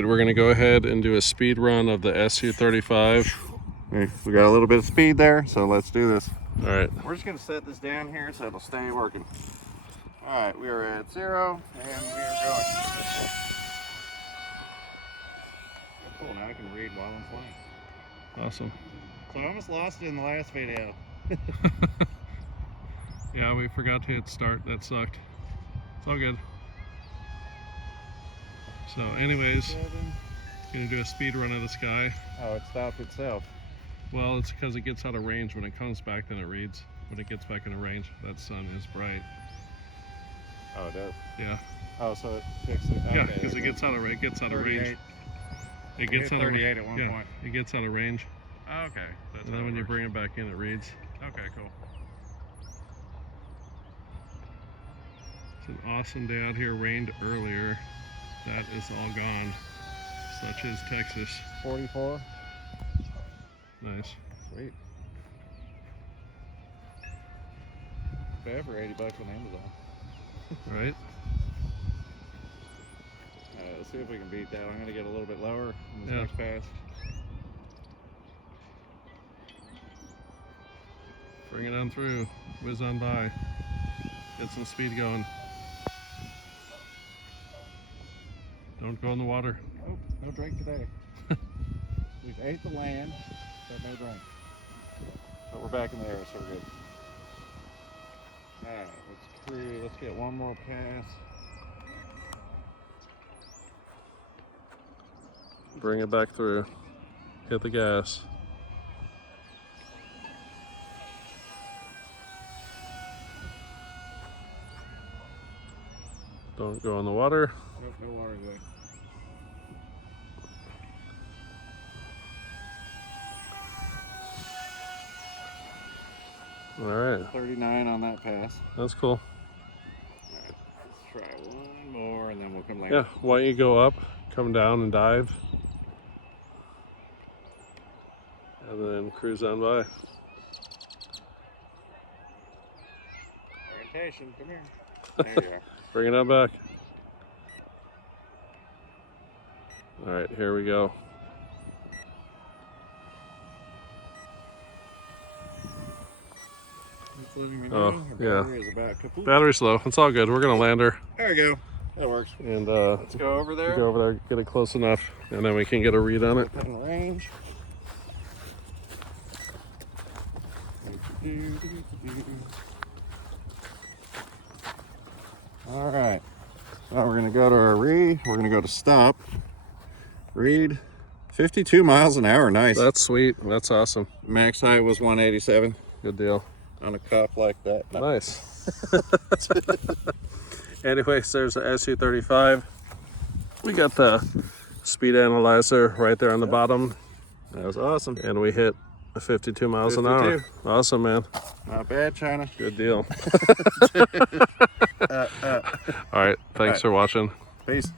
right, we're gonna go ahead and do a speed run of the SU-35. Okay, we got a little bit of speed there, so let's do this. All right. We're just gonna set this down here so it'll stay working. All right, we are at 0 and we are going. Cool, now I can read while I'm flying. Awesome. So I almost lost it in the last video. Yeah, we forgot to hit start. That sucked. It's all good. So anyways, gonna do a speed run of the sky. Oh, it stopped itself. Well, it's because it gets out of range. When it comes back, then it reads. When it gets back into range, that sun is bright. Oh, it does? Yeah. Oh, so it fixed it. Okay. Yeah, because it gets out of range. It gets out of range. It gets out of 38 at one point. It gets out of range. Oh, okay. That's And then when you bring it back in, it reads. Okay, cool. It's an awesome day out here. Rained earlier. That is all gone. Such is Texas. 44. Nice. Sweet. Bad for 80 bucks on Amazon. Right? Let's see if we can beat that. I'm going to get a little bit lower in this Yeah. next pass. Bring it on through. Whiz on by. Get some speed going. Don't go in the water. Oh, no drink today. We've ate the land, but no drink. But we're back in the air, so we're good. Alright, let's get one more pass. Bring it back through. Hit the gas. Don't go in the water. Nope, no water today. All right. 39 on that pass. That's cool. Alright, let's try one more and then we'll come land. Yeah, why don't you go up, come down and dive. And then cruise on by. Orientation, come here. There you are. Bring it on back. All right, here we go. Oh, yeah. Battery is about kaput. Battery's low. It's all good. We're gonna land her. There we go. That works. And Let's go over there. go over there, get it close enough, and then we can get a read on it. In range. All right. Now we're gonna go to our read. We're gonna go to stop. Read. 52 miles an hour. Nice. That's sweet. That's awesome. Max height was 187 Good deal. on a cup like that. No. Nice. Anyways, there's the SU-35. We got the speed analyzer right there on the bottom. That was awesome. And we hit 52 miles an hour. 52. Awesome, man. Not bad, China. Good deal. All right. Thanks for watching. Peace.